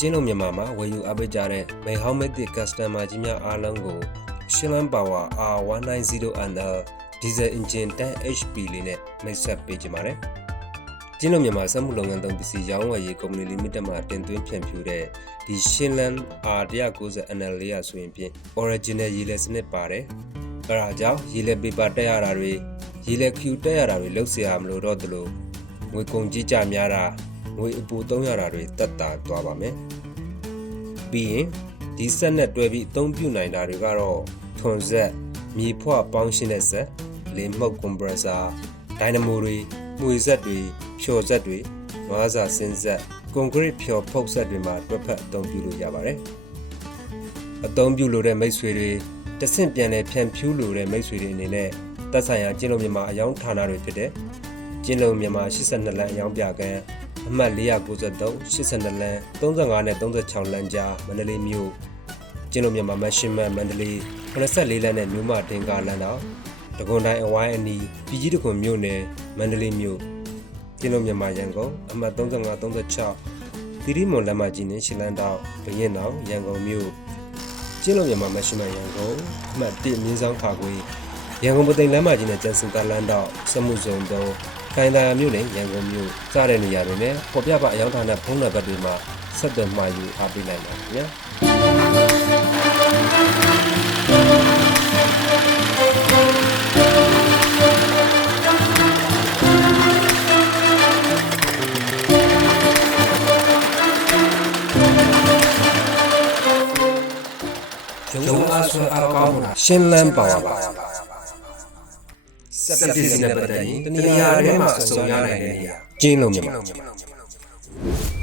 ကျင်းလုံးမြန်မာမှာဝယ်ယူအပ်ပေးကြတဲ့မိဟောင်းမက်တစ် customer ကြီးများအားလုံးကို Shinlan Power R190NL Diesel Engine 10 HP လေးနဲ့မိတ်ဆက်ပေးကြပါမယ်။ကျင်းလုံးမြန်မာစက်မှုလုပ်ငန်းသုံးပစ္စည်းရောင်းဝယ်ရေးကုမ္ပဏီ limited မှာတင်သွင်းဖြန့်ဖြူးတဲ့ဒီ Shinlan R190NL လေးရဆိုရင်ဖြင့် original ရေလက်စနစ်ပါတယ်။အဲဒါကြောင့်ရေလက် paper တက်ရတာတွေရေလက် Q တက်ရတာတွေလုပ်เสียရမလို့တော့တလို့ငွေကုန်ကြီးကြများတာ ငွေအပူသုံးရတာတွေတက်တာသွားပါမယ်။ပြီးရင်ဒီဆက်နဲ့တွဲပြီးအသုံးပြုနိုင်တာတွေကတော့ထွန်ဆက်မြေဖွပေါင်းရှင်းတဲ့ဆက်လေမှုတ်ကွန်ပရက်ဆာဒိုင်နမိုတွေမှွေဆက်တွေဖြော်ဆက်တွေနွားစာစင်းဆက်ကွန်ကရစ်ဖြော်ဖုတ်ဆက်တွေမှာတွက်ဖက်အသုံးပြုလို့ရပါတယ်။အသုံးပြုလို့တဲ့မိတ်ဆွေတွေတဆင့်ပြန်လဲဖြန့်ဖြူးလို့တဲ့မိတ်ဆွေတွေအနေနဲ့သက်ဆိုင်ရာကျင်းလုံးမြန်မာအယောင်ဌာနတွေဖြစ်တဲ့ကျင်းလုံးမြန်မာ82လမ်းအယောင်ပြကန်း အမှတ်493 82လမ်း35နဲ့36လမ်းကြားမန္တလေးမြို့ကျင်းလုံးမြန်မာမရှင်မန်မန္တလေး84လမ်းနဲ့မြို့မတင်ကားလမ်းတော့တကွန်တိုင်းအဝိုင်းအနီးပြည်ကြီးတကွန်မြို့နယ်မန္တလေးမြို့ကျင်းလုံးမြန်မာရန်ကုန်အမှတ်35 36တိရိမွန်လမ်းမကြီးနဲ့ရှီလန်းတောင်ဘရင်တောင်ရန်ကုန်မြို့ကျင်းလုံးမြန်မာမရှင်မန်ရန်ကုန်အမှတ်1မြင်းဆောင်ခါခွေ ရန်ကုန်ပသိမ်လမ်းမကြီးနဲ့ကျန်စင်ကားလမ်းတော့စမှုစုံတော့ခိုင်သာယာမြို့နယ်ရန်ကုန်မြို့စတဲ့နေရာတွေနဲ့ပေါ်ပြပအယောင်ဌာနဖုန်းနံပါတ်တွေမှာဆက်သွယ်မှာယူအားပေးနိုင်ပါခင်ဗျာရုံးအားဆွဲအားကောင်းတာရှင်းလန်းပါပါ စက်ပစ္စည်းနဲ့ပတ်သက်ရင်တနေရာထဲမှာအစုံရနိုင်တဲ့နေရာကျင်းလုံးမြန်မာကျွန်တော်